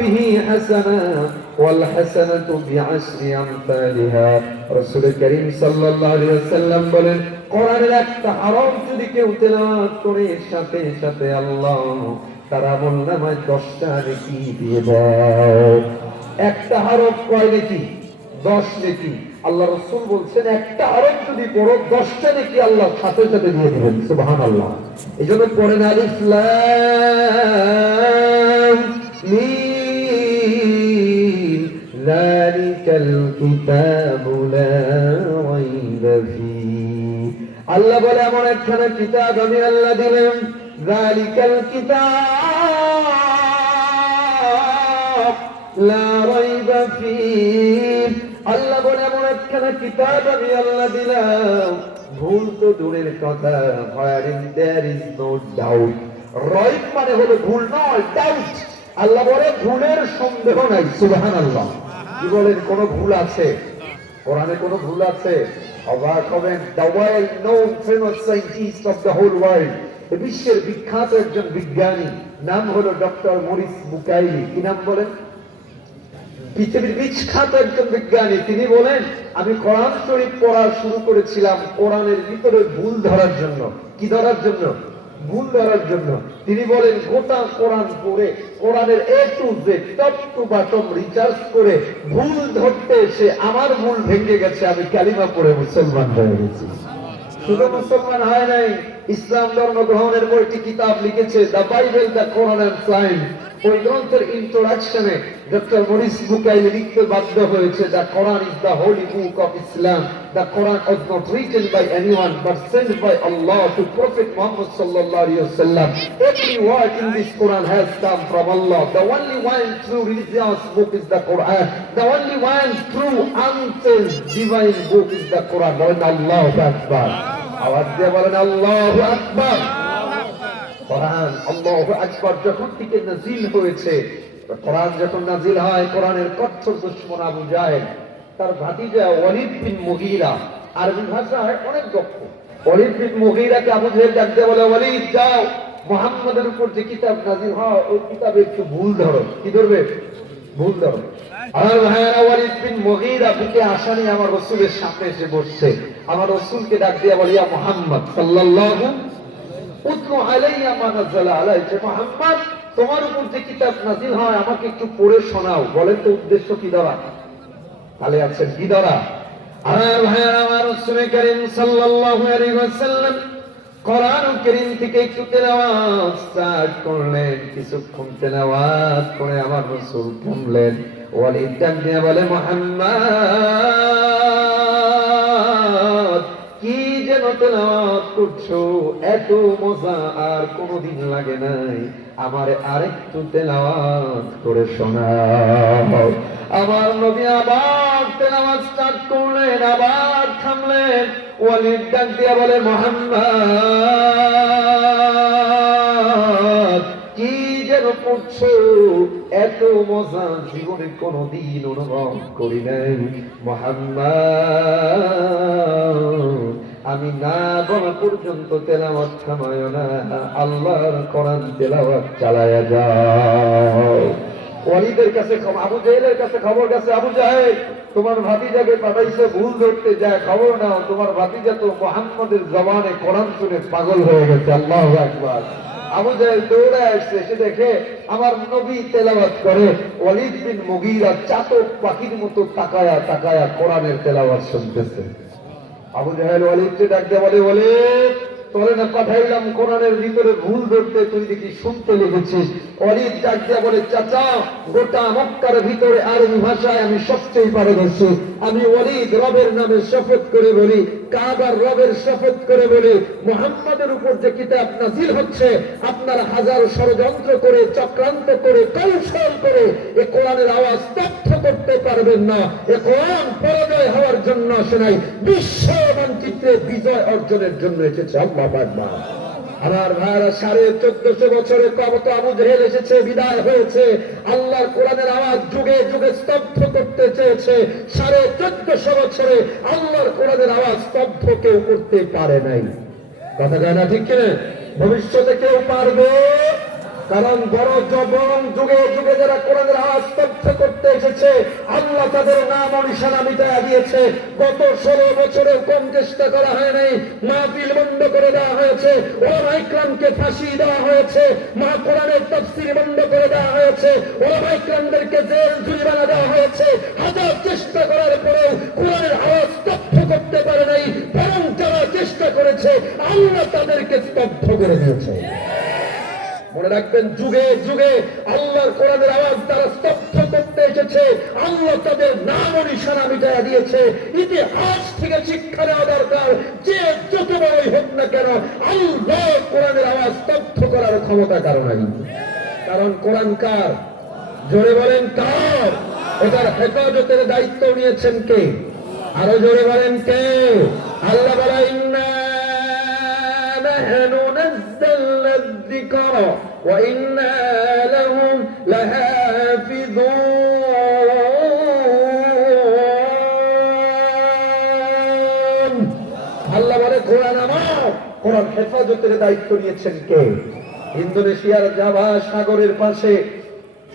به حسنة والحسنة بعشر أمثالها رسول الكريم صلى الله عليه وسلم বলেন কোরআনের একটা হরফ যদি কেউ তেলাওয়াত করে সাথে সাথে আল্লাহ তার আমল নামায় দশটা নেকি দিয়ে দেয় একটা হরফ কয় নেকি দশ নেকি আল্লাহ রসুল বলছেন একটা হরফ যদি পড়ো দশটা নেকি আল্লাহ সাথে সাথে দিয়ে দিবেন সুবহান আল্লাহ এই জন্য পড়েন আলিফ লাম যালিকাল কিতাবু লা রাইবা ফীহ আল্লাহ বলে, এমন একখানা কিতাব আমি আল্লাহ দিলাম। যালিকাল কিতাব লা রাইবা ফীহ আল্লাহ বলে, এমন একখানা কিতাব আমি আল্লাহ দিলাম। ভুল তো দূরের কথা wherein there is no doubt রাইব মানে হলো ভুল নয় ডাউট আল্লাহ বলে, ভুলের সন্দেহ নাই, সুবহানাল্লাহ। কি বলেন কোনো ভুল আছে? কোরআনে কোনো ভুল আছে? অবাক হবেন। The world known famous scientist of the whole world বিশ্বের বিখ্যাত একজন বিজ্ঞানী, নাম হলো ডক্টর মরিস বুকাইলি কি নাম বলেন? পৃথিবীর বিখ্যাত একজন বিজ্ঞানী। তিনি বলেন, আমি কোরআন শরীফ পড়া শুরু করেছিলাম কোরআনের ভিতরে ভুল ধরার জন্য। কি ধরার জন্য? ভুল ধরার জন্য। তিনি বলেন, গোটা কোরআন পড়ে, কোরআনের A to Z top to bottom recharge করে ভুল ধরতে এসে আমার ভুল ভেঙে গেছে, আমি কালিমা পড়ে মুসলমান হয়ে গেছি। শুধু মুসলমান হয় নাই, ইসলাম ধর্ম গ্রহণের পর একটি কিতাব লিখেছে, the Bible, the Quran and science. ওই গ্রন্থের ইন্ট্রোডাকশনে ডক্টর মরিস বুকাইলি লিখতে বাধ্য হয়েছে, the Quran is the holy book of Islam. The Quran was not written by anyone but sent by Allah to Prophet Muhammad সাল্লাল্লাহু আলাইহি ওয়াসাল্লাম every word in this Quran has come from Allah the only one true religious book is the Quran the only one true unseal divine book is the Quran বলেন আল্লাহু আকবার আওয়াজ দিয়ে বলেন আল্লাহু আকবার কোরআন আল্লাহু আকবার যখন থেকে নাজিল হয়েছে কোরআন যখন নাজিল হয় কোরআনের কঠোর দুশ্মন আবু জাহেল। তার ভাতিজা ওয়ালিদ বিন আরবি ভাষায় অনেক দক্ষ ওয়ালিদ বিন আবু জাহেল ডাকতে বলে ওয়ালিদ যাও। মুহাম্মাদের উপর যে কিতাব নাজিল হয়, ওই কিতাবে একটু ভুল ধরো কি ধরবে? ভুল ধরো আমার ডাক মুহাম্মদ তোমার উপর যে কিতাব নাজিল হয়, আমাকে একটু পড়ে শোনাও। বলেন তো উদ্দেশ্য কি দ্বারা তাহলে আছেন কি আমার ভাইয়ারা আমার সাল্লাল্লাহু আলাইহি ওয়াসাল্লাম কোরআন থেকে একটু তেলাওয়াত স্টার্ট করলেন, কিছুক্ষণ তেলাওয়াত করে আমার রাসূল থামলেন ওয়ালিদ দিয়ে বলে, মুহাম্মদ, কি যেন তেলাওয়াত করছ? এত মজা আর কোনোদিন লাগে নাই। আমার আরেকটু তেলাওয়াত করে শোনাও। আমার নবী আবার তেলাওয়াত স্টার্ট করলেন, আবার থামলেন। ওয়ালিদ ডাক দিয়া বলে, মোহাম্মদ, কি যেন পড়ছো এত মজা জীবনে কোনোদিন অনুভব করি নাই। মোহাম্মদ, আমি না বলা পর্যন্ত তেলাওয়াত থামায় না। আল্লাহর কোরআন তেলাওয়াত চালায়া যাও। ওয়ালিদের কাছে আবু জাহেলের কাছে খবর গেছে, আবু জাহেল, তোমার ভাতিজাকে পাঠাইছে, ভুল ধরতে যায় খবর নাও, তোমার ভাতিজা তো মোহাম্মদের জবানে কোরআন শুনে পাগল হয়ে গেছে, আল্লাহ একবার আবু জাহেল দৌড়ে আসছে সে দেখে আমার নবী তেলাওয়াত করে, ওয়ালিদ বিন মুগীরা চাতক পাখির মতো তাকায়া তাকায়া কোরআনের তেলাওয়াত শুনতেছে। আবু জাহেল ওয়ালিদকে ডাক দিয়ে বলে বলে তোরে না পাঠাইলাম, কোরআনের ভিতরে ভুল ধরতে তুই দেখি শুনতে লেগেছিস। অরিত ডাক দিয়ে বলে, চাচা, গোটা মক্কার ভিতরে আরবি ভাষায় আমি সবচেয়ে পারদর্শী। আমি অলিদ রবের নামে শপথ করে বলি কাবার রবের শপথ করে বলি, মোহাম্মদের উপর যে কিতাব নাজিল হচ্ছে, আপনার হাজার ষড়যন্ত্র করে, চক্রান্ত করে, কৌশল করে, এ কোরআনের আওয়াজ তথ্য করতে পারবেন না। এ কোরআন পরাজয় হওয়ার জন্য আসে নাই, বিশ্ব মানচিত্রে বিজয় অর্জনের জন্য এসেছে আল্লাহ আকবার। আমার ভাইরা সাড়ে চোদ্দশো বছরে কবত আবু জেহেল এসেছে, বিদায় হয়েছে। আল্লাহর কোরআনের আওয়াজ যুগে যুগে স্তব্ধ করতে চেয়েছে। সাড়ে চোদ্দশো বছরে আল্লাহর কোরআনের আওয়াজ স্তব্ধ কেউ করতে পারে নাই। কথা যায় না ঠিক ভবিষ্যতে কেউ পারবে? কারণ বড় বরং যুগে যুগে যারা কোরআনের আওয়াজ নাম ও নিশানা মিটাইয়া দিয়েছে। গত ষোলো বছরেও কম চেষ্টা করা হয় নাই, মাহফিল বন্ধ করে দেওয়া হয়েছে, ওলামা ইকরামকে ফাঁসি দেওয়া হয়েছে, মা কোরআনের তফসির বন্ধ করে দেওয়া হয়েছে, ওলামা ইকরামদেরকে জেল জুরিমানা দেওয়া হয়েছে। হাজার চেষ্টা করার পরেও কোরআনের আওয়াজ স্তব্ধ করতে পারে নাই, বরং যারা চেষ্টা করেছে, আল্লাহ তাদেরকে স্তব্ধ করে দিয়েছে। মনে রাখবেন, যুগে যুগে আল্লাহর কোরআনের আওয়াজ তারা স্তব্ধ করতে এসেছে। আল্লাহ তাদের নাম নিশানা মিটাইয়া দিয়েছে। ইতিহাস থেকে শিক্ষা নেওয়া দরকার। যে যত বড়ই হোক না কেন, আল্লাহ কোরআনের আওয়াজ স্তব্ধ করার ক্ষমতা কারণ নাই। কারণ কোরআন কার? জোরে বলেন কার? এটার হেফাজতের দায়িত্ব নিয়েছেন কে? আরও জোরে বলেন কে? আল্লাহ বলা الذكر وإنا لهم لحافظون আল্লাহ বলে কোরআন আমার কোরআন হেফাজতের দায়িত্ব নিয়েছেন কে ইন্দোনেশিয়ার জাভা সাগরের পাশে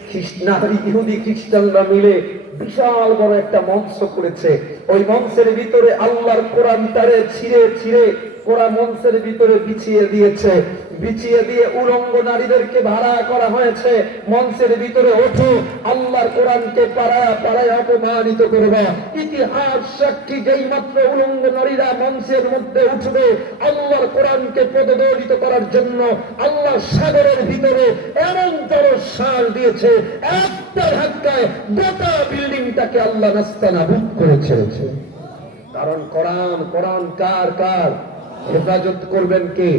খ্রিস্টান ইহুদি খ্রিস্টানরা মিলে বিশাল বড় একটা মঞ্চ করেছে ওই মঞ্চের ভিতরে আল্লাহর কোরআন তারে ছিঁড়ে ছিঁড়ে কোরআন মঞ্চের ভিতরে বিছিয়ে দিয়েছে বিছিয়ে দিয়ে উলঙ্গ নারীদেরকে ভাড়া করা হয়েছে। মঞ্চের ভিতরে ওঠো। আল্লাহর কোরআনকে পাড়ায় পাড়ায় অপমানিত করবে। ইতিহাস সাক্ষী যেই মাত্র উলঙ্গ নারীরা মঞ্চের মধ্যে উঠবে, আল্লাহর কোরআনকে পদদলিত করার জন্য আল্লাহ সাগরের ভিতরে এমন জল সার দিয়েছে, একটা ধাক্কায় গোটা বিল্ডিংটাকে আল্লাহ নাস্তানাবুদ করে ছেড়েছে। কারণ কোরআন কোরআন কার কার? হেফাজত করবেন কে?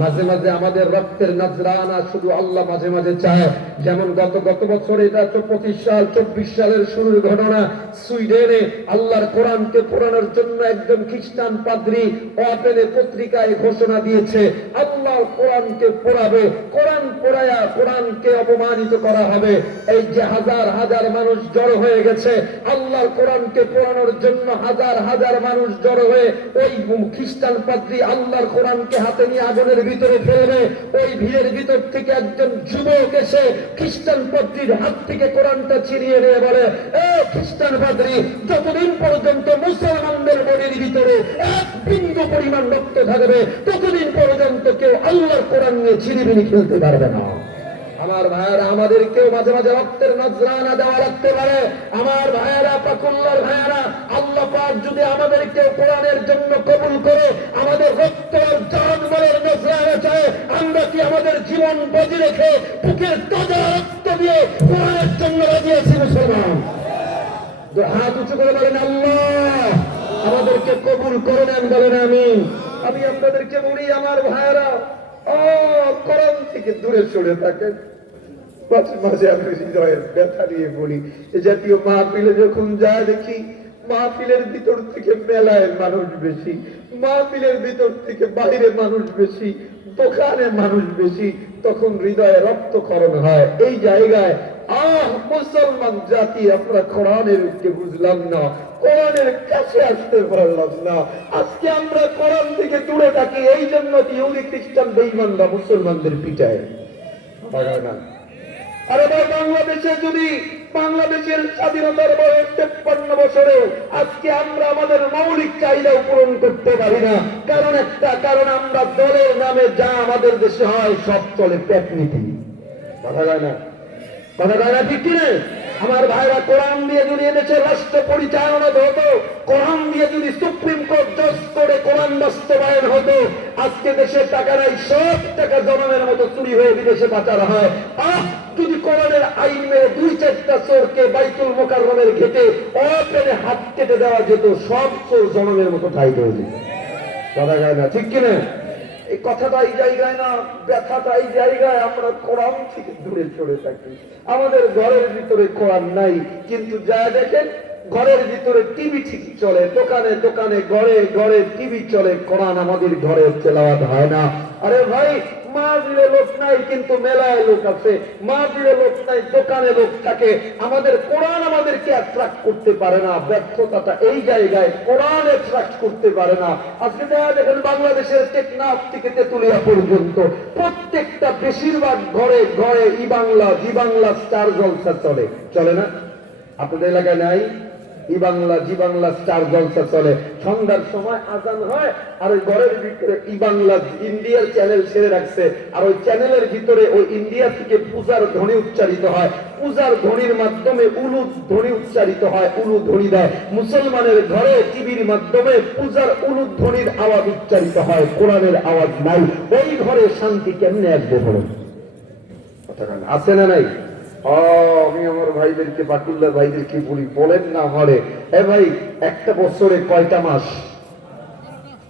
মাঝে মাঝে আমাদের রক্তের নজরানা শুধু আল্লাহ মাঝে মাঝে চায়। যেমন গত গত বছর এটা পঁচিশ সাল, চব্বিশ সালের শুরুর ঘটনা। সুইডেনে আল্লাহর কোরআনকে পড়ানোর জন্য একজন খ্রিস্টান পাদ্রী ওয়াপেনে পত্রিকায় ঘোষণা দিয়েছে আল্লাহর কোরআনকে পড়াবে, কোরআন পড়ায়া কোরআনকে অপমানিত করা হবে। এই যে হাজার হাজার মানুষ জড়ো হয়ে গেছে, আল্লাহর কোরআনকে পড়ানোর জন্য হাজার হাজার মানুষ জড়ো হয়ে ওই খ্রিস্টান পাদ্রী আল্লাহর কোরআনকে হাতে নিয়ে আগুনের ভিতরে ফেলবে, ওই ভিড়ের ভিতর থেকে একজন যুবক এসে খ্রিস্টান পাদ্রীর হাত থেকে কোরআনটা ছিনিয়ে নিয়ে বলে, এ খ্রিস্টান পাদ্রি, যতদিন পর্যন্ত মুসলমানদের মনের ভিতরে এক বিন্দু পরিমাণ রক্ত থাকবে, ততদিন পর্যন্ত কেউ আল্লাহর কোরআন নিয়ে ছিনিবিনি খেলতে পারবে না। আমার ভাইয়েরা আমাদেরকেও মাঝে মাঝে রক্তের নজরানা দেওয়া লাগতে পারে। আমার ভাইয়েরা, পাকুল্লার ভাইয়েরা, আল্লাহ পাক যদি আমাদেরকে কোরআনের জন্য কবুল করে, আমাদের রক্ত আর নজরানা চায়, আমরা কি আমাদের জীবন বাজি রেখে বুকের তাজা রক্ত দিয়ে কোরআনের জন্য আছি মুসলমান? হাত উঁচু করে বলেন, আল্লাহ, আমাদেরকে কবুল করে নেন বলেন আমি আমি আপনাদেরকে বলি, আমার ভাইয়েরা, ও করম থেকে দূরে সরে থাকেন। মাঝে মাঝে আমি হৃদয়ের ব্যথা নিয়ে বলি। এ জাতীয় মাহফিলে যখন যায় দেখি, মাহফিলের ভিতর থেকে মেলায় মানুষ বেশি, মাহফিলের ভিতর থেকে বাইরে মানুষ বেশি, দোকানে মানুষ বেশি, তখন হৃদয়ে রক্তক্ষরণ হয়। এই জায়গায়, আহ, মুসলমান জাতি, আমরা কোরআনের উঠতে বুঝলাম না, কোরআনের কাছে আসতে পারলাম না। আজকে আমরা কোরআন থেকে দূরে থাকি, এই জন্য ইহুদি, খ্রিস্টান বেইমানরা মুসলমানদের পিটায়। না। আরে ভাই বাংলাদেশে যদি বাংলাদেশের স্বাধীনতার বয়স তেপ্পান্ন বছরে আজকে আমরা আমাদের মৌলিক চাহিদা পূরণ করতে পারি না। কারণ একটা, কারণ আমরা দলের নামে যা আমাদের দেশে হয় সব চলে পেট কথা যায় না? কথা যায় না ঠিক কিনে? আমার ভাইরা কোরআন দিয়ে যদি এদেশের রাষ্ট্র পরিচালনা হতো, কোরআন দিয়ে যদি সুপ্রিম কোর্ট জজ করে কোরআন বাস্তবায়ন হতো, আজকে দেশের টাকা নাই, সব টাকা জনমের মতো চুরি হয়ে বিদেশে পাচার হয়। যদি আইন মেরে দুই চারটা চোরকে বাইতুল মোকারমের ঘেটে অপেনে হাত কেটে দেওয়া যেত, সব চোর জনমের মতো ঠাই হয়ে দিত কথা না, ঠিক কিনা? এই কথাটা এই জায়গায় না ব্যথাটা এই জায়গায়, আমরা কোরআন থেকে দূরে চলে থাকি। আমাদের ঘরের ভিতরে কোরআন নাই, কিন্তু যা দেখেন ঘরের ভিতরে টিভি চলে, দোকানে দোকানে, ঘরে ঘরে টিভি চলে, কোরআন আমাদের ঘরে তেলাওয়াত হয় না। আরে ভাই মাহফিলে লোক নাই কিন্তু মেলায় লোক আছে। মাহফিলে লোক নাই, দোকানে লোক থাকে। আমাদের কোরআন আমাদেরকে অ্যাট্রাক্ট করতে পারে না। ব্যর্থতাটা এই জায়গায় কোরআন অ্যাট্রাক্ট করতে পারে না। আজকে দেখা দেখেন বাংলাদেশের টেকনাফ থেকে তেতুলিয়া পর্যন্ত প্রত্যেকটা বেশিরভাগ ঘরে ঘরে ই বাংলা, জি বাংলা, স্টার জলসা চলে। চলে না? আপনাদের এলাকায় নাই? স্টার জলসা চলে। সন্ধ্যার সময় আজান হয়, আর ওই ঘরের ভিতরে ইন্ডিয়ার চ্যানেল ছেড়ে রাখছে। আর ওই চ্যানেলের ভিতরে ওই ইন্ডিয়া থেকে পূজার ধ্বনি উচ্চারিত হয়। পূজার ধ্বনির মাধ্যমে উলু ধ্বনি উচ্চারিত হয় উলু ধ্বনি দেয়। মুসলমানের ঘরে টিভির মাধ্যমে পূজার উলু ধ্বনির আওয়াজ উচ্চারিত হয়, কোরআনের আওয়াজ নাই। ওই ঘরে শান্তি কেমনে আসবে বলুন? আছে না নাই? আমি আমার ভাইদেরকে, বাকুল্লা ভাইদেরকে বলি, বলেন না ঘরে এ ভাই, একটা বছরে কয়টা মাস?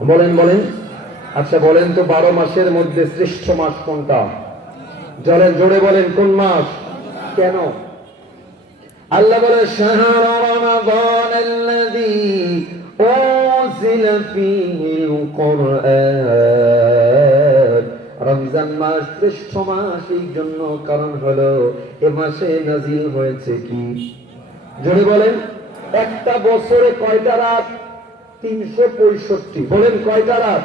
বলেন বলেন। আচ্ছা বলেন তো, বারো মাসের মধ্যে শ্রেষ্ঠ মাস কোনটা? জোরে জোরে বলেন, কোন মাস? কেন? আল্লাহ বলে শাহর রমাদান আল্লাযী উনজিলা কুরআন রমজান মাস শ্রেষ্ঠ মাস এই জন্য কারণ হলো এ মাসে নাজিল হয়েছে কি? জোরে বলেন, একটা বছরে কয়টা রাত? তিনশো পঁয়ষট্টি। বলেন কয়টা রাত?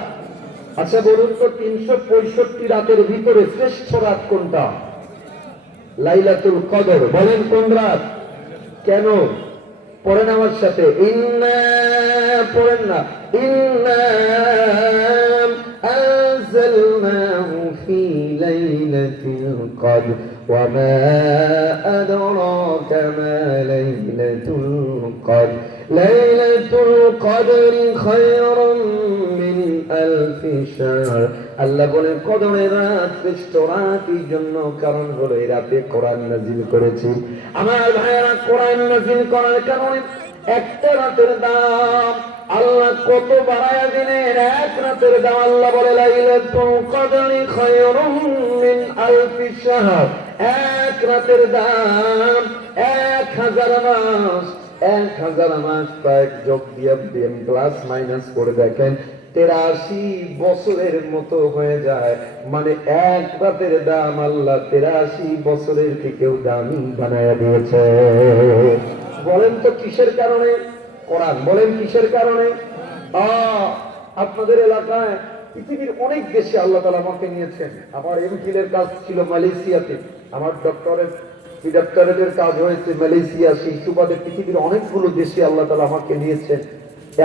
আচ্ছা বলুন তো, তিনশো পঁয়ষট্টি রাতের ভিতরে শ্রেষ্ঠ রাত কোনটা? লাইলাতুল কদর। বলেন কোন রাত? কেন? পড়েন আমার সাথে। ইন্না, পড়েন না। ইন্না লাইলাতিল কদর وما أدراك ما ليلة القدر ليلة القدر خير من ألف شهر আল্লাহ বলেন কদরের রাত শ্রেষ্ঠ রাত এই জন্য কারণ হলো এই রাতে কোরআন নাজিল করেছি আমার ভাইয়েরা কোরআন নাজিল করার কারণে একটা রাতের দাম। আল্লাহ কত বাড়ায়া দিলেন। এক রাতের দাম আল্লাহ বলে, লাইলাতুল কদরি খায়রুম মিন আলফি শাহর। এক রাতের দাম এক হাজার মাস। এক হাজার মাস প্রায় যোগ দিয়ে দিন প্লাস মাইনাস করে দেখেন, তেরাশি বছরের মতো হয়ে যায়। মানে এক রাতের দাম আল্লাহ তেরাশি বছরের থেকেও দামি বানায় দিয়েছে। বলেন তো কিসের কারণে? কোরআন বলেন কিসের কারণে? আপনাদের এলাকায় পৃথিবীর অনেক দেশে আল্লাহ তালা আমাকে নিয়েছেন। আমার এমফিলের কাজ ছিল মালয়েশিয়াতে। আমার ডক্টরের ডক্টরেটের কাজ হয়েছে মালয়েশিয়া সেই পৃথিবীর অনেকগুলো দেশে আল্লাহ তালা আমাকে নিয়েছেন।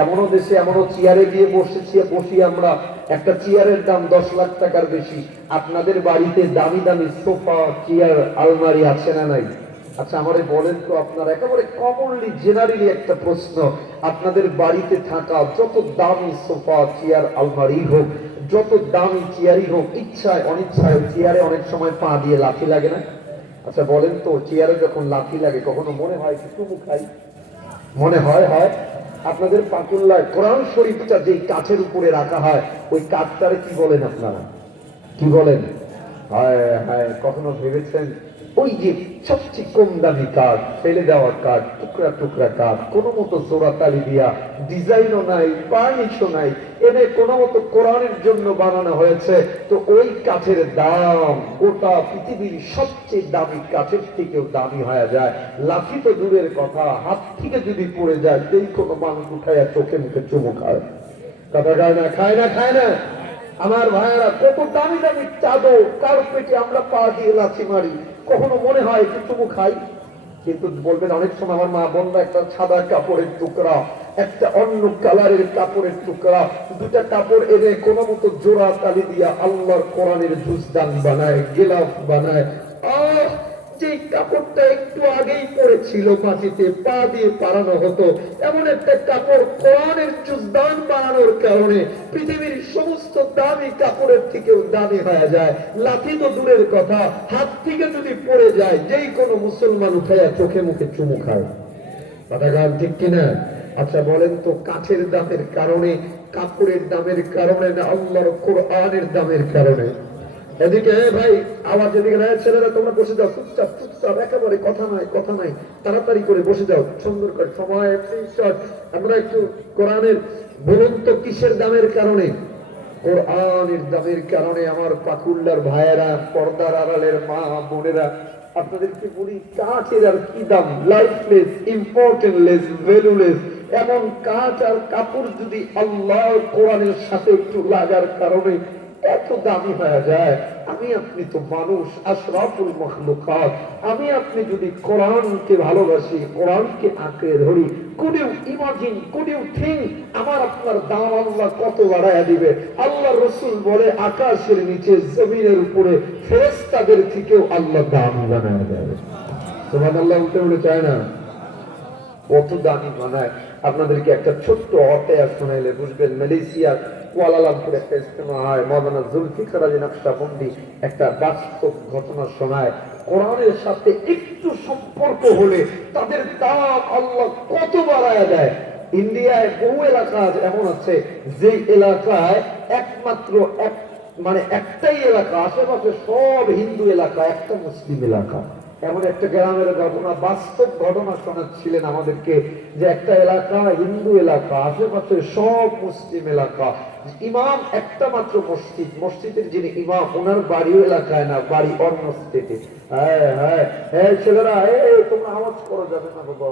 এমনও দেশে, এমনও চেয়ারে গিয়ে বসেছি, বসি আমরা। একটা চেয়ারের দাম দশ লাখ টাকার বেশি। আপনাদের বাড়িতে দামি দামি সোফা চেয়ার আলমারি আছে না নাই? আচ্ছা আমারে বলেন তো আপনার, একেবারে কমনলি জেনারেলি একটা প্রশ্ন, আপনাদের বাড়িতে থাকা যত দামি সোফা, চেয়ার, আলমারি হোক, যত দামি চেয়ারই হোক, ইচ্ছায়, অনিচ্ছায় চেয়ারে অনেক সময় পা দিয়ে লাথি লাগে না? আচ্ছা বলেন তো, চেয়ারে যখন লাথি লাগে, কখনো মনে হয় কি চুমু খাই? মনে হয় হয়। আপনাদের পাকুল্লায় কোরআন শরীফটা যেই কাঠের উপরে রাখা হয়, ওই কাঠটারে কি বলেন আপনারা? কি বলেন? হায় হায়, কখনো ভেবেছেন ওই যে সবচেয়ে কম দামি কাঠ, ফেলে দেওয়া কাঠ, টুকরা টুকরা কাঠ, কোনো মতো জোড়া তালি দিয়া, ডিজাইনও নাই বার্নিশও নাই, এনে কোনো মতো কোরআনের জন্য বানানো হয়েছে। তো ওই কাঠের দাম গোটা পৃথিবীর সবচেয়ে দামি কাঠের থেকেও দামি হয়ে যায়। লাঠি তো দূরের কথা, হাত থেকে যদি পড়ে যায় যেই কোনো মানুষ উঠাইয়া চোখে মুখে চুমু খায়। কথা খায় না খায় না খায় না? আমার ভাইয়েরা, কত দামি দামি চাদর, কার্পেটে আমরা পা দিয়ে লাথি মারি। কখনো মনে হয় একটু তবু খাই, কিন্তু বলবেন অনেক সময় আমার মা বন্যা একটা সাদা কাপড়ের টুকরা, একটা অন্য কালারের কাপড়ের টুকরা দুটা কাপড় এনে কোনো মতো জোড়া তালি দিয়া আল্লাহর কোরআনের জুসদান বানায়, গেলাফ বানায় কাপড়টা একটু আগেই পড়েছিল মাটিতে, পা দিয়ে পারানো হতো। এমন একটা কাপড় কোরআনের জুজদান বানানোর কারণে পৃথিবীর সমস্ত দামি কাপড়ের থেকেও দামি হয়ে যায়। লাঠি তো দূরের কথা, হাত থেকে যদি পড়ে যায়, যেই কোনো মুসলমান উঠাইয়া চোখে মুখে চুমু খায়। কথা গান ঠিক কিনা? আচ্ছা বলেন তো, কাঠের দামের কারণে, কাপড়ের দামের কারণে না, আল্লাহর কোরআনের দামের কারণে? এদিকে ভাই আওয়াজ এদিকে রায় ছেলেরা তোমরা বসে যাও, চুপচাপ চুপচাপ, একেবারে কথা নাই কথা নাই। তাড়াতাড়ি করে বসে যাও, সুন্দর করে, সময় আমরা একটু কোরআনের বলুন তো, কিসের দামের কারণে? কোরআনের দামের কারণে আমার পাকুল্লার ভাইয়েরা, পর্দার আড়ালের মা, বোনেরা আপনাদেরকে বলি, কাঠের আর কি দাম? লাইফলেস ইম্পর্টেন্টলেস ভ্যালুলেস এমন কাঠ আর কাপড় যদি আল্লাহ কোরআনের সাথে একটু লাগার কারণে এত দামি হয়ে যায়। আমি আপনি তো মানুষ, আশরাফুল মখলুকাত। আমি আপনি যদি কোরআনকে ভালোবাসি, কোরআনকে আঁকড়ে ধরি imagine could you think আমার আপনার দাম আল্লাহ কত দিবে? আল্লাহ রসুল বলে, আকাশের নিচে, জমিনের উপরে ফেরেস্তাদের থেকেও আল্লাহ দাম বানায় তোমার আল্লাহ চায় না? কত দামি বানায়। আপনাদেরকে একটা ছোট্ট অটেয়া শোনাইলে বুঝবেন, মালয়েশিয়ার ইস্তেমা হয়, মৌলানা জুলফিকার আলী একটা বাস্তব ঘটনা শোনায়। কোরআনের সাথে একটু সম্পর্ক হলে তাদের আল্লাহ কত বাড়ায় দেয়। ইন্ডিয়ায় বহু এলাকা এমন আছে যে এলাকায় একমাত্র এক মানে একটাই এলাকা, আশেপাশে সব হিন্দু এলাকা, একটা মুসলিম এলাকা। এমন একটা গ্রামের ঘটনা, বাস্তব ঘটনা শোনাচ্ছিলেন আমাদেরকে, যে একটা এলাকা হিন্দু এলাকা, আশেপাশে সব মুসলিম এলাকা। ইমাম একটা মাত্র মসজিদ, মসজিদের যিনি ইমাম ওনার বাড়িও এলাকায় না, বাড়ি অন্য স্টেটে হ্যাঁ হ্যাঁ হ্যাঁ ছেলেরা তোমরা আওয়াজ করো, যাবে না বাবা।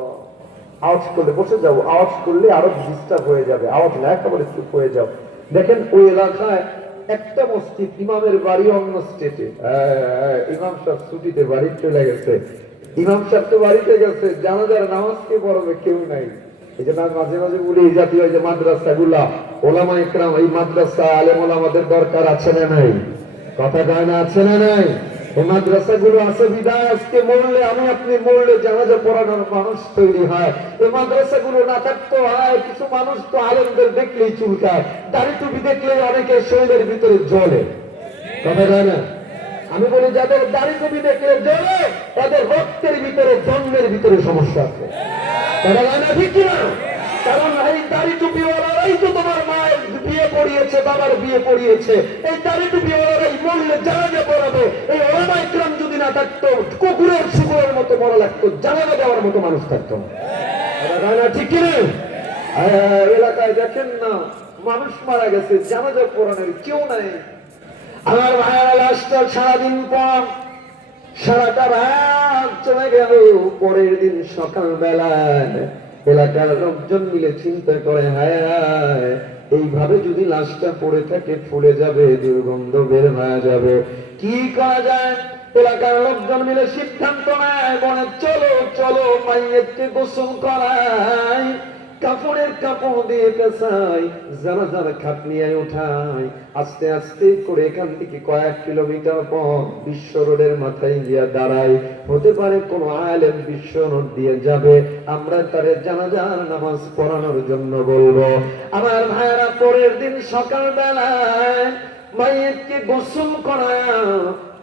আওয়াজ করলে, বসে যাও। আওয়াজ করলে আরও ডিস্টার্ব হয়ে যাবে। আওয়াজ না, একেবারে চুপ হয়ে যাও। দেখেন, ওই এলাকায় একটা মসজিদ, ইমামের বাড়ি অন্য স্টেটে ইমাম সাহেব ছুটিতে বাড়ি চলে গেছে। ইমাম সাহেব তো বাড়িতে গেছে, জানাজার নামাজ কে পড়বে? কেউ নাই। মাঝে মাঝে মাদ্রাসা বিদায় আমি আপনি মানুষ তৈরি হয়। না থাকতো হয়, কিছু মানুষ তো আলেমদের দেখলেই চুলকায়, দাড়ি টুপি দেখলেই অনেকের শরীরের ভিতরে জ্বলে। কথা যায় না? আমি বলি, যাদের দাড়ি টুপি দেখলে জ্বলে, তাদের রক্তের ভিতরে, জন্মের ভিতরে সমস্যা আছে। কথা যায় না ঠিক না মতো মানুষ থাকতো এলাকায় দেখেন না, মানুষ মারা গেছে, জানাজা পড়ানোর কেউ নাই। আমার ভাইয়েরা লাশটা সারাদিন পর সারাটা রাত চলে গেল। পরের দিন সকাল বেলায় এলাকার লোকজন মিলে চিন্তা করে, হায় হায়, এইভাবে যদি লাশটা পড়ে থাকে, ফুলে যাবে, দুর্গন্ধ বের হয়ে যাবে। কি করা যায়? এলাকার লোকজন মিলে সিদ্ধান্ত নেয়, বলে, চলো চলো, মাইয়েরকে গোসল করাই। কাপড়ের কাপড় দিয়ে পেশাই যারা যারা খাটনিয়ায় উঠায়, আস্তে আস্তে করে এখান থেকে কয়েক কিলোমিটার পর বিশ্ব রোডের মাথায় গিয়া দাঁড়াই হতে পারে কোন আলেম বিশ্ব রোড দিয়ে যাবে। আমরা তারে জানাজার নামাজ পড়ানোর জন্য বলব। আমার ভাইয়েরা, পরের দিন সকাল বেলায় মাইয়েরকে গোসল করায়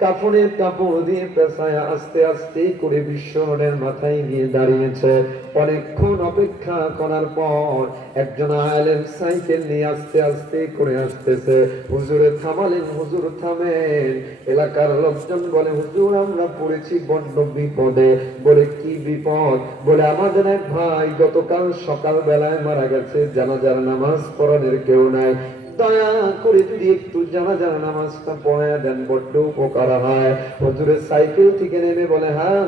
কাপড়ের কাপড় দিয়ে পেশায় আস্তে আস্তে করে বিশ্ব রোডের মাথায় গিয়ে দাঁড়িয়েছে। অনেকক্ষণ অপেক্ষা করার পর একজন আলেম সাইকেল নিয়ে আস্তে আস্তে করে আসতেছে। হুজুরে থামালেন, হুজুর থামেন। এলাকার লোকজন বলে, হুজুর, আমরা পড়েছি বড্ড বিপদে। বলে, কি বিপদ? বলে, আমাদের এক ভাই গতকাল সকাল বেলায় মারা গেছে। জানাজার নামাজ পড়ানোর কেউ নাই। দয়া করে যদি একটু নামাজটা পড়ায় দেন, বড্ড উপকার হয়। হজুরের সাইকেল থেকে নেমে বলে হ্যাঁ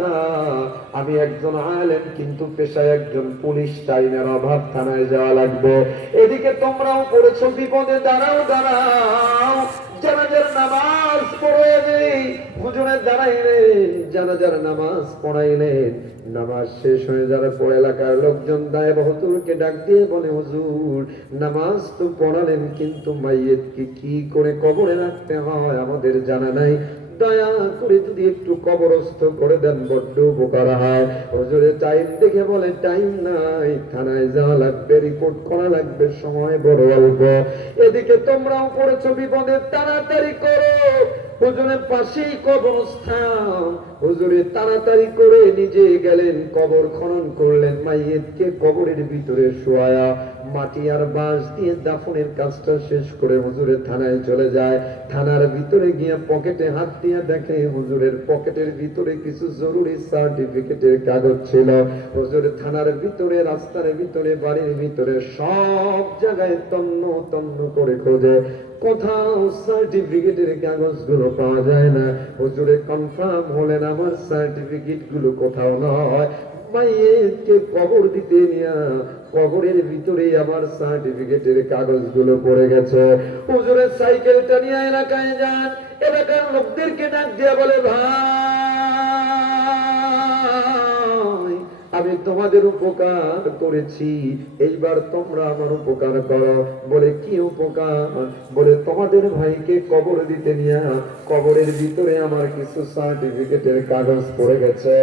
আমি একজন আলেম, কিন্তু পেশায় একজন পুলিশ টাইমের অভাব থানায় যাওয়া লাগবে। এদিকে তোমরাও পড়েছো, বিপদে দাঁড়াও দাঁড়াও। জানাজার নামাজ পড়াইলে হুজুরের দাঁড়াইলে জানাজার নামাজ পড়াইলে নামাজ শেষ হয়ে যাওয়ার পর এলাকার লোকজন দায় হুজুরকে ডাক দিয়ে বলে, হুজুর, নামাজ তো পড়ালেন, কিন্তু মাইয়েতকে কি করে কবরে রাখতে হয়? আমাদের জানা নাই। দয়া করে যদি একটু কবরস্থ করে দেন বড্ড উপকার হয়। হুজুরে টাইম দেখে বলে, টাইম নাই, থানায় যাওয়া লাগবে রিপোর্ট করা লাগবে, সময় বড় অল্প। এদিকে তোমরাও পড়েছো বিপদে, তাড়াতাড়ি করো। হুজুরের পাশেই কবরস্থান। হুজুরে তাড়াতাড়ি করে নিজে গেলেন, কবর খনন করলেন, মাইয়েতকে কবরের ভিতরে শোয়া মাটি আর বাঁশ দিয়ে দাফনের কাজটা শেষ করে হুজুরের থানায় চলে যায়। থানার ভিতরে গিয়ে পকেটে হাত দিয়ে দেখে হুজুরের পকেটের ভিতরে কিছু জরুরি সার্টিফিকেটের কাগজ ছিল। হুজুরের থানার ভিতরে, রাস্তার ভিতরে, বাড়ির ভিতরে সব জায়গায় তন্ন তন্ন করে খোঁজে। কোথাও সার্টিফিকেটের কাগজগুলো পাওয়া যায় না। হুজুরে কনফার্ম হলেন, আমার সার্টিফিকেটগুলো কোথাও নয়। কবর দিতে নিয়া কবরের ভিতরে আমার সার্টিফিকেটের কাগজগুলো পড়ে গেছে। হুজুরের সাইকেলটা নিয়ে এলাকায় যান, এলাকার লোকদেরকে ডাক দিয়া বলে, ভাই, আমি তোমাদের উপকার করেছি, এইবার তোমরা আমার উপকার করো। বলে, কি উপকার? বলে, তোমাদের ভাইকে কবর দিতে নিয়ে কবরের ভিতরে আমার কিছু সার্টিফিকেটের কাগজ পড়ে গেছে।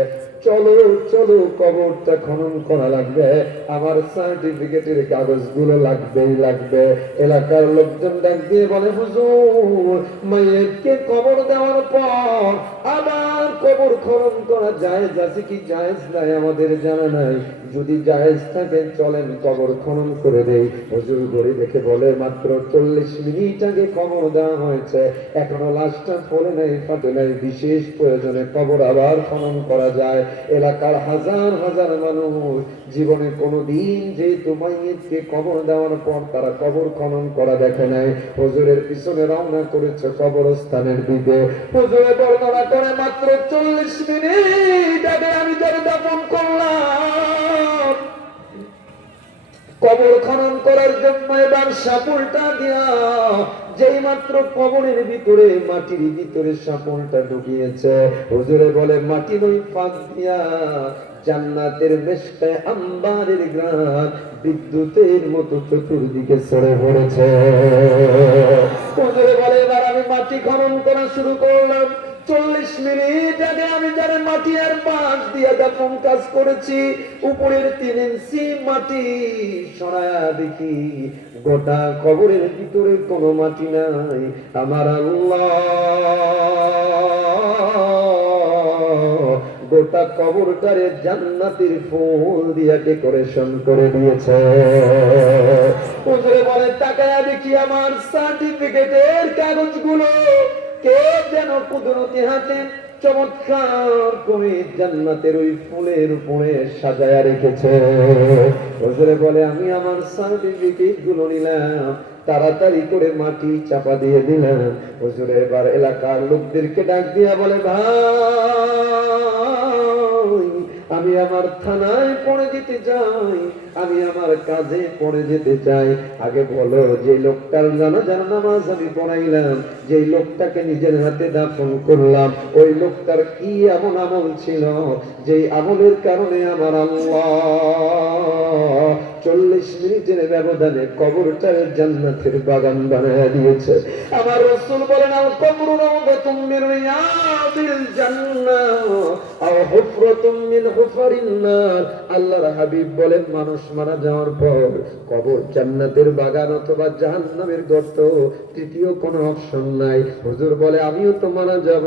চলো চলো, কবরটা খনন করা লাগবে। আমার সার্টিফিকেটের কাগজগুলো লাগবেই লাগবে। এলাকার লোকজন ডাক দিয়ে বলে, হুজুর, মায়েরকে কবর দেওয়ার পর আবার কবর খনন করা যায় যাচ্ছে কি যায় নাই? আমাদের জানা নাই। যদি জায়েজ থাকে, চলেন কবর খনন করে দেই। হুজুর গড়ি দেখে বলে, মাত্র চল্লিশ মিনিট আগে কবর দেওয়া হয়েছে। এখনও লাশটা ফলে নাই, ফাটে নাই। বিশেষ প্রয়োজনে কবর আবার খনন করা যায়। এলাকার হাজার হাজার মানুষ জীবনে কোনোদিন যেহেতু মাইয়েতকে কবর দেওয়ার পর তারা কবর খনন করা দেখে নাই। হুজুরের পিছনে রওনা করেছে কবরস্থানের দিকে। হুজুরে বর্ণনা করে, মাত্র চল্লিশ মিনিট আগে আমি যারা দাপন করলাম। কবর। খনন করার জন্য এবার সাপুলটা দিয়া যেই মাত্র কবরের ভিতরে, মাটির ভিতরে সাপুলটা ঢুকিয়েছে। হুজুরে বলে, মাটি নই, ফাঁক দিয়া জান্নাতের মেশকায় আম্বারের গ্রাম বিদ্যুতের মতো চতুর্দিকে ছড়ে পড়েছে। হুজুরে বলে, এবার আমি মাটি খনন করা শুরু করলাম। চল্লিশ মিনিট আগে আমি যারা মাটি আর বাঁশ দিয়ে দাফন কাজ করেছি, উপরের তিন ইঞ্চি মাটি সরায়া দেখি। গোটা কবরের ভিতরে কোনো মাটি নাই। আমার গোটা কবরটারে জান্নাতের ফুল দিয়া ডেকোরেশন করে দিয়েছে। বলে, তাকায়া দেখি আমার সার্টিফিকেটের কাগজগুলো। কে যেন কুদরতি হাতে চমৎকার করে জান্নাতের ওই ফুলের উপরে সাজায়া রেখেছে। হুজুরে বলে, আমি আমার সার্টিফিকেটগুলো নিলাম, তাড়াতাড়ি করে মাটি চাপা দিয়ে দিলাম। হুজুরে, এবার এলাকার লোকদেরকে ডাক দিয়া বলে, ভাই, আমি আমার থানায় পড়ে দিতে চাই। আমি আমার কাজে পড়ে যেতে চাই। আগে বলো, যে লোকটার জানা জানা নামাজ আমি পড়াইলাম যে লোকটাকে নিজের হাতে দাফন করলাম, ওই লোকটার কি এমন আমল ছিল? যে আমলের কারণে আমার আল্লাহ চল্লিশ মিনিটের ব্যবধানে কবরটার জান্নাতের বাগান বানায় দিয়েছে। আমার রসুল বলেন কবর হুফারিন নার। আল্লাহর হাবিব বলেন, মানুষ মারা যাওয়ার পর কবর জান্নাতের বাগান অথবা জাহান্নামের গর্ত তৃতীয় কোনো অপশন নাই। হুজুর বলে, আমিও তো মারা যাব।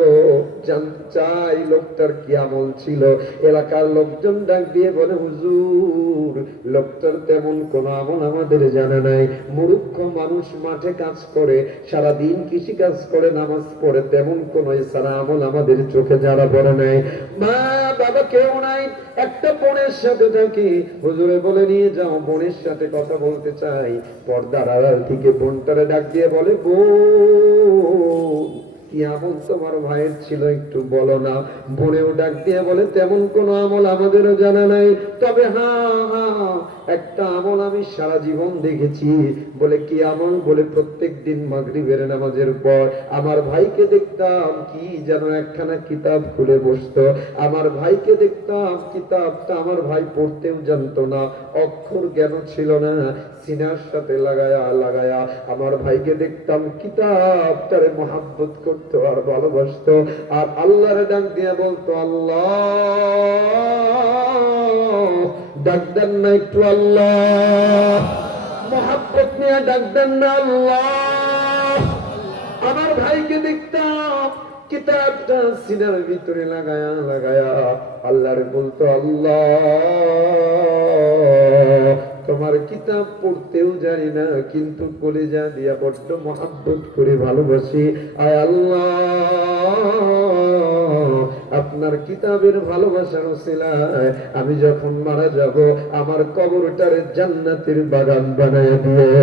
জানতে চাই লোকটার কি আমল ছিল। এলাকার লোকজন ডাক দিয়ে বলে, হুজুর, লোকটার তেমন কোন আমল আমাদের জানা নাই। মূর্খ মানুষ মাঠে কাজ করে সারা দিন কৃষি কাজ করে, নামাজ পড়ে, তেমন কোনো সারা আমল আমাদের চোখে যারা পড়ে নাই। মা বাবা কেউ নাই, একটা বোনের সাথে থাকি। হুজুরে বলে নিয়ে যাও, বোনের সাথে কথা বলতে চাই। পর্দার আড়াল থেকে বোনটারে ডাক দিয়ে বলে বোন কি আমল তোমার ভাইয়ের ছিল, একটু বলো না। বোনেও ডাক দিয়ে বলে, তেমন কোনো আমল আমাদেরও জানা নাই। তবে হ্যাঁ হ্যাঁ একটা আমল আমি সারা জীবন দেখেছি। বলে, কি আমল? বলে, প্রত্যেক দিন মাগরিবের নামাজের পর আমার ভাইকে দেখতাম কি যেন একখানা কিতাব খুলে বসতো। আমার ভাইকে দেখতাম কিতাবটা আমার ভাই পড়তেও জানতো না। অক্ষর জ্ঞান ছিল না, সিনার সাথে লাগায়া লাগায়া আমার ভাইকে দেখতাম কিতাবটারে মহাব্বত করতো। আর ভালোবাসতো। আর আল্লাহর ডাক দিয়ে বলতো, আল্লাহ, ডাক দেন না একটু আল্লাহ। মহাব্বত নিয়ে ডাক দেন না আল্লাহ। আমার ভাইকে দেখতাম, কিতাবটা সিনার ভিতরে লাগায়া লাগায়া আল্লাহর বলতো, আল্লাহ তোমার কিতাব পড়তেও জানি না, কিন্তু কলেজা দিয়া বড্ড মহাব্বত করে, ভালোবাসি। আয় আল্লাহ, আপনার কিতাবের ভালোবাসার ওসিলায় আমি যখন মারা যাব, আমার কবরটারে জান্নাতের বাগান বানায় দিয়ে।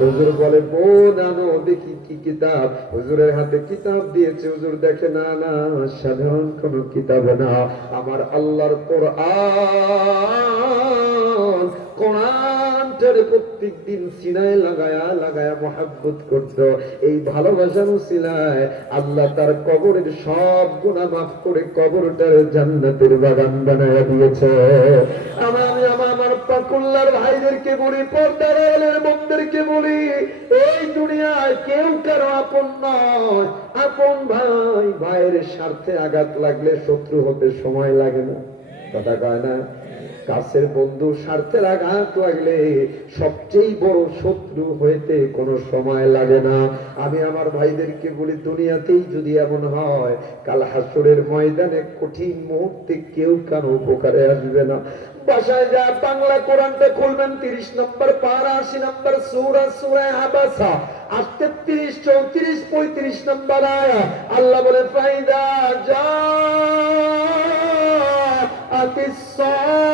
হুজুর বলে বোন আনো দেখি কি কিতাব। হুজুরের হাতে কিতাব দিয়েছে, হুজুর দেখে, না না, সাধারণ কোন কিতাব না। আমার আল্লাহর কোরআন জান্নাতের বাগান বানায়া দিয়েছে। আমার আমি আমার আমার পাকুল্লার ভাইদেরকে বলি, পর্দার আলের বোনদেরকে বলি, এই দুনিয়ায় কেউ কারও আপন নয়। আপন ভাই, ভাইয়ের স্বার্থে আঘাত লাগলে শত্রু হতে সময় লাগে না। কথা কয় না? কাছের বন্ধু স্বার্থের আঘাত লাগলে সবচেয়ে বড় শত্রু হইতে কোনো সময় লাগে না। আমি আমার ভাইদেরকে বলি, দুনিয়াতেই যদি এমন হয়, কাল হাসরের ময়দানে কঠিন মুহূর্তে কেউ কারও উপকারে আসবে না। বাসায় যা বাংলা কোরআনটা খুলবেন, তিরিশ নম্বর পার, আশি নম্বর সুরা সুরায় হাবাসা আজ তেত্রিশ চৌত্রিশ, পঁয়ত্রিশ নম্বর আয়া। আল্লাহ বলে, ফাইদা যা الصالحات